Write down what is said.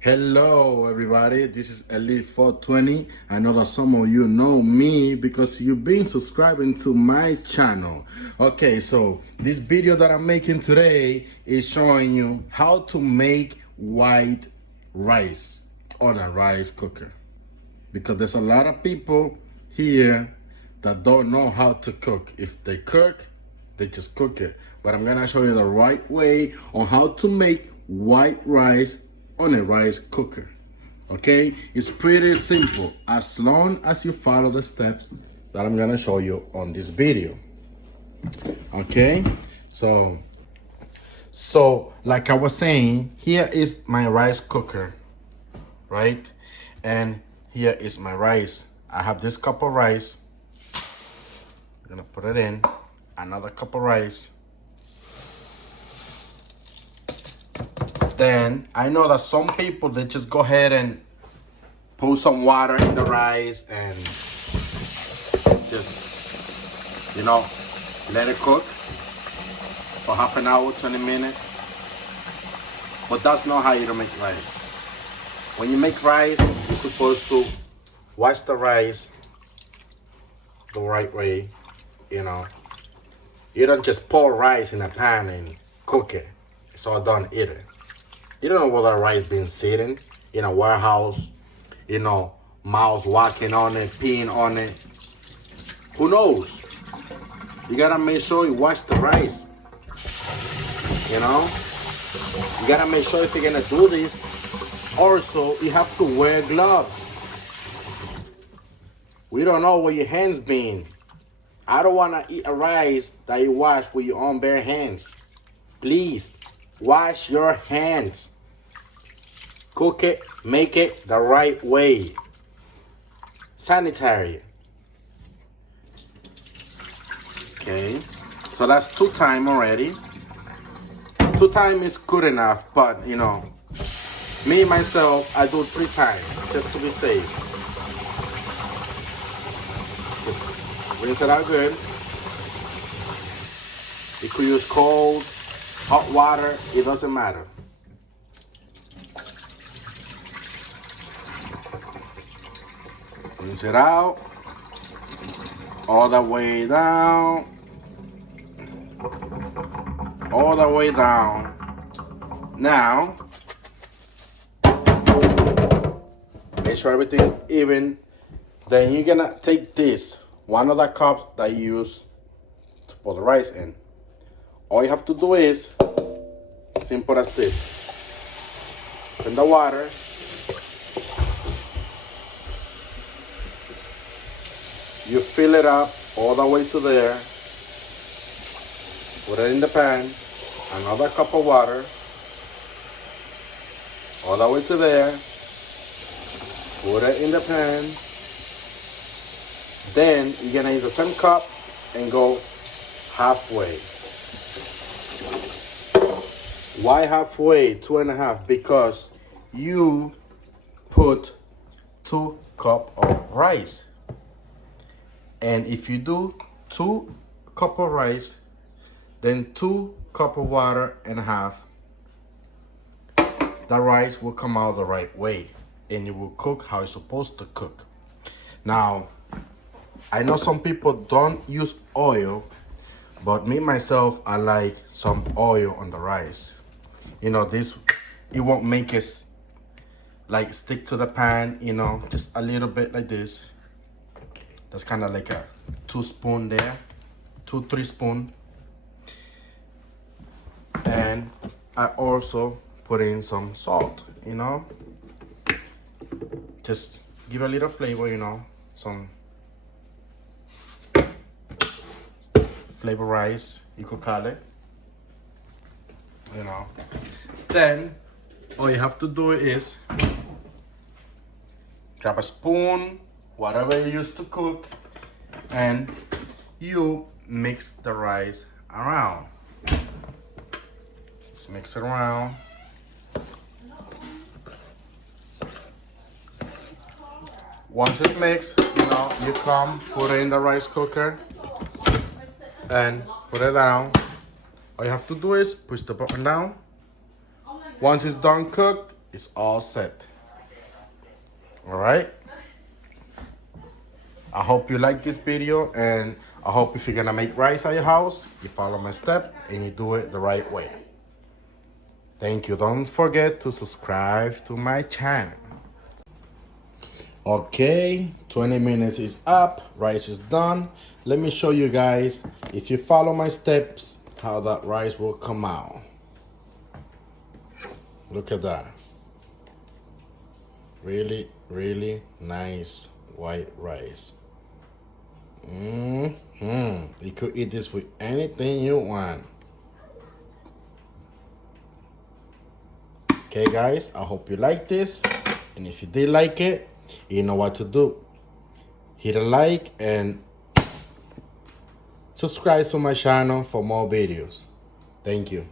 Hello, everybody. This is Elite 420. I know that some of you know me because you've been subscribing to my channel. Okay, so this video that I'm making today is showing you how to make white rice on a rice cooker. Because there's a lot of people here that don't know how to cook. If they cook, they just cook it. But I'm gonna show you the right way on how to make white rice on a rice cooker. Okay, it's pretty simple as long as you follow the steps that I'm gonna show you on this video. Okay, so like I was saying, here is my rice cooker, right? And here is my rice. I have this cup of rice. I'm gonna put it in. Another cup of rice. Then I know that some people, they just go ahead and put some water in the rice and just, let it cook for half an hour, 20 minutes. But that's not how you make rice. When you make rice, you're supposed to wash the rice the right way, You don't just pour rice in a pan and cook it. It's all done either. You don't know what the rice been sitting in a warehouse, mouse walking on it, peeing on it. Who knows? You gotta make sure you wash the rice. You gotta make sure if you're gonna do this. Also, you have to wear gloves. We don't know where your hands been. I don't wanna eat a rice that you wash with your own bare hands. Please, wash your hands. Cook it, make it the right way. Sanitary. Okay, so that's 2 times already. 2 times is good enough, but me myself, I do 3 times just to be safe. Just rinse it out good. You could use cold, hot water, it doesn't matter. Rinse it out. All the way down. All the way down. Now, make sure everything is even. Then you're gonna take this, one of the cups that you use to put the rice in. All you have to do is, simple as this. Put in the water. You fill it up all the way to there. Put it in the pan. Another cup of water. All the way to there. Put it in the pan. Then you're gonna use the same cup and go halfway. Why halfway? 2.5. Because you put 2 cups of rice. And if you do 2 cups of rice, then 2 cups of water and a half, the rice will come out the right way and it will cook how it's supposed to cook. Now, I know some people don't use oil, but me myself, I like some oil on the rice. This, it won't make it like stick to the pan, just a little bit like this. That's kind of like a 2 spoon there, 2-3 spoon. And I also put in some salt, just give a little flavor, some flavor rice, you could call it, Then all you have to do is grab a spoon, whatever you use to cook, and you mix the rice around. Just mix it around. Once it's mixed, you come, put it in the rice cooker, and put it down. All you have to do is push the button down. Once it's done cooked, is all set. All right. I hope you like this video, and I hope if you're gonna make rice at your house, you follow my step and you do it the right way. Thank you. Don't forget to subscribe to my channel. Okay, 20 minutes is up, rice is done. Let me show you guys, if you follow my steps, how that rice will come out. Look at that. Really, really nice white rice. You could eat this with anything you want. Okay guys, I hope you like this, and if you did like it, you know what to do. Hit a like and subscribe to my channel for more videos. Thank you.